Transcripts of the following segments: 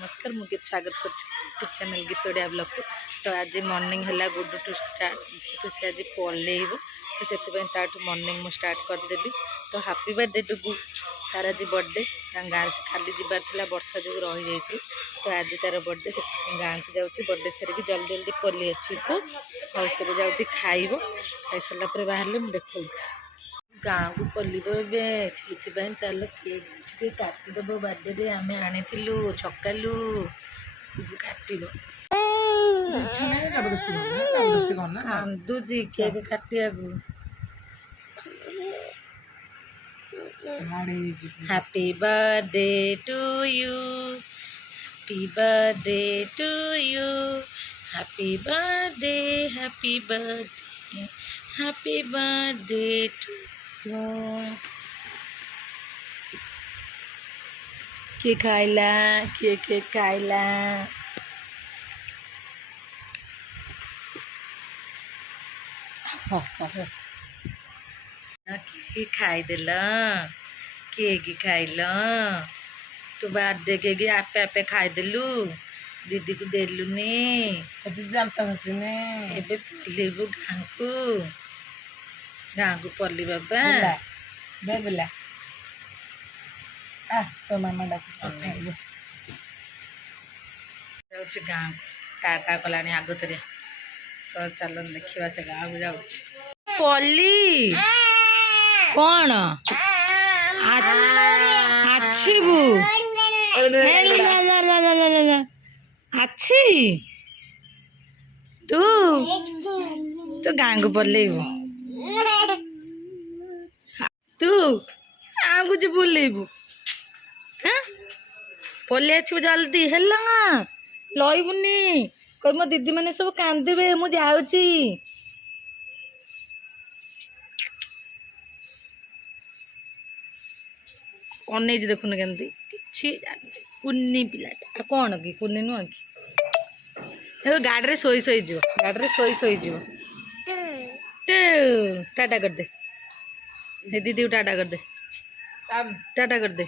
नमस्कार मुझे स्वागत कर यूट्यूब चैनल गीतोड़िया ब्लॉग को। तो आज मॉर्निंग है गुड टू स्टार्ट जेहेतु से आज पलैब तो से मॉर्निंग मुझे स्टार्ट करदेली। तो हैप्पी बर्थडे डुगू तार आज बर्थडे गाँव से खाली जबार था वर्षा जो रही जाइए तो आज तार बर्थडे से गाँव को जाऊँगी बर्थडे सारिकी जल्दी जल्दी पलि अच्छी को हाउस जाऊँगी खाइब खाई सारापर बाहर मुझे देखा गाँव को पलिब एवं ताल किए काटिदेव बर्थडे आम आनी छकालू काटब कांदुची केक काटिया happy birthday to you happy birthday to you happy birthday happy birthday happy birthday to के खाइला के खाइला के खाईदेल के खाइल तू बर्थडे के आपे आपे खाईदेलु दीदी को देलुनी दीदी दांत घसीने एबे पलिबु गाँ को पलि बाबा बेबला तो मामा डाक गाँ टाटा कला आगतरिया तो चलो देखा से गाँव को जाऊँ पलि कौन आछबू अच्छी तू तो गाँ को पलैबू तू आगु जो बुलेबू हाँ पलि आसबू जल्दी है लईबुनी कह मो दीदी मैंने सब कांदे मु जाऊँगी अने देखुन केमती कि कुन्नी पिलाटा कौन कि कुन्नी नुह कि गाड़ी शोई शोई जीव गाड़ी शोई शोई जीव टाटा कर दे दीदी को टाटा कर दे टाटा कर दे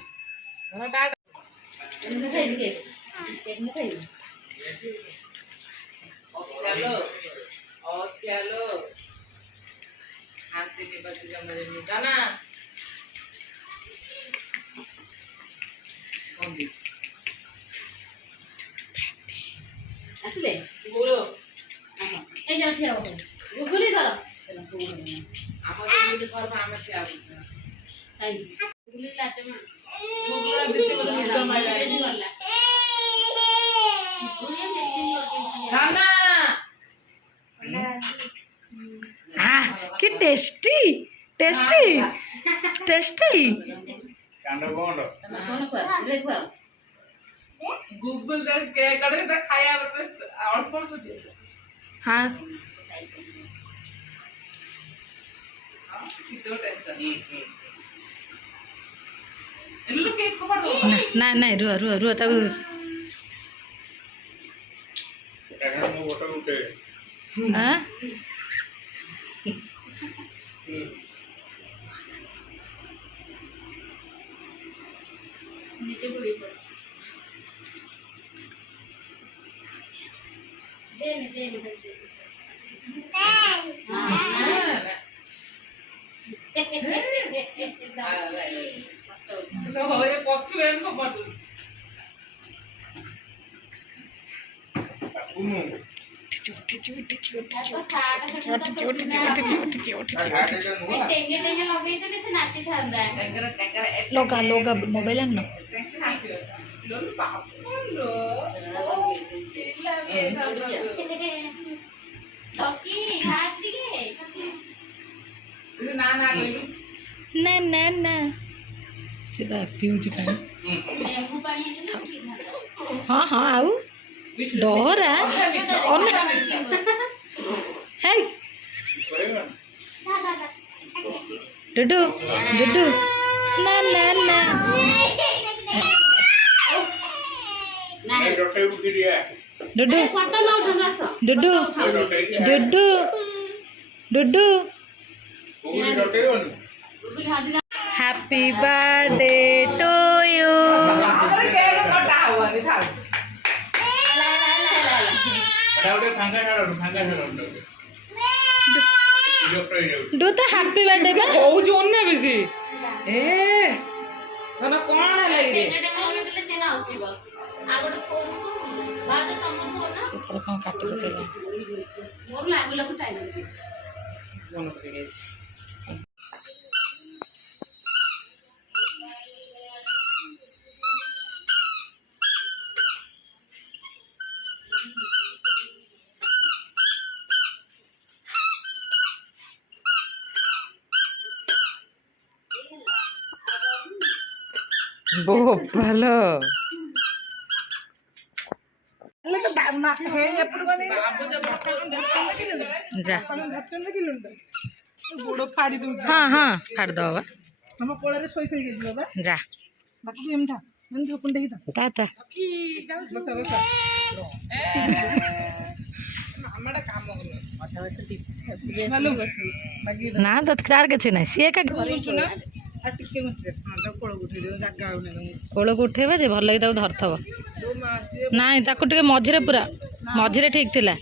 আসলে বলো আচ্ছা এই যাও ঠিক আছে গুগলি ধরো আমাদের যদি করব আমরা কি আবো তাই গুগলি লাতে মা গুগলা দিতে বলে একদম রেডি করলা নানা কি টেস্টি টেস্টি টেস্টি কান্ড কোন কর দেখো गूगल के करे तो खाया बस और कौन सा दे हां कितो टेंशन इन लोग केक को पड़ो ना ना रो तक এখন মো ওটা উঠে हां नीचे पड़ी पड़ लोगा लोगा मोबाइल ना ना ना ना से पीऊँ पानी हाँ हाँ आउ डरा है डुडू डुडू ना ना ना डुडू डुडू डुडू डुडू हैप्पी बर्थडे टू यू डू तो हैप्पी बर्थडे पे हो जोन ना बेसी ए तोना कोन लागी रे से कौन काट के कोन पे गेसी बोलो जा गोड़ फाड़ी दउ हाँ हाँ फाड़ दो बा हम कोळे सोई सोई गेजी बाबा जा बापू एम था मन जो पुंडे हिता ता बस बस हमडा काम करलो बाकी ना तो तार के नहीं सी का सुना आ टिके बस हां जा कोळ उठे दे जागा आउने कोल को उठेबे जे भल लगी धरथब दो मासे नाई ताको टिके मझिरे पूरा मझिरे ठीक थिला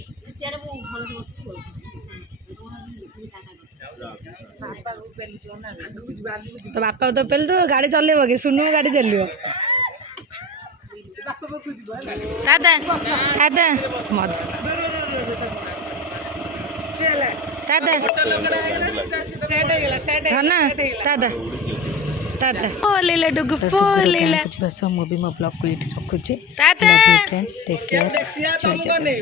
तो बापा तो पेल तो गाड़ी चलेबो कि सुनु गाड़ी चलियो बापू खुजबो दादा दादा मज चले दादा सेट गेला सेट है ना दादा दादा पोलीला डुगु पोलीला बस मु भी मो ब्लॉग को इट रखुची दादा टेक केयर देखिया तुमको नहीं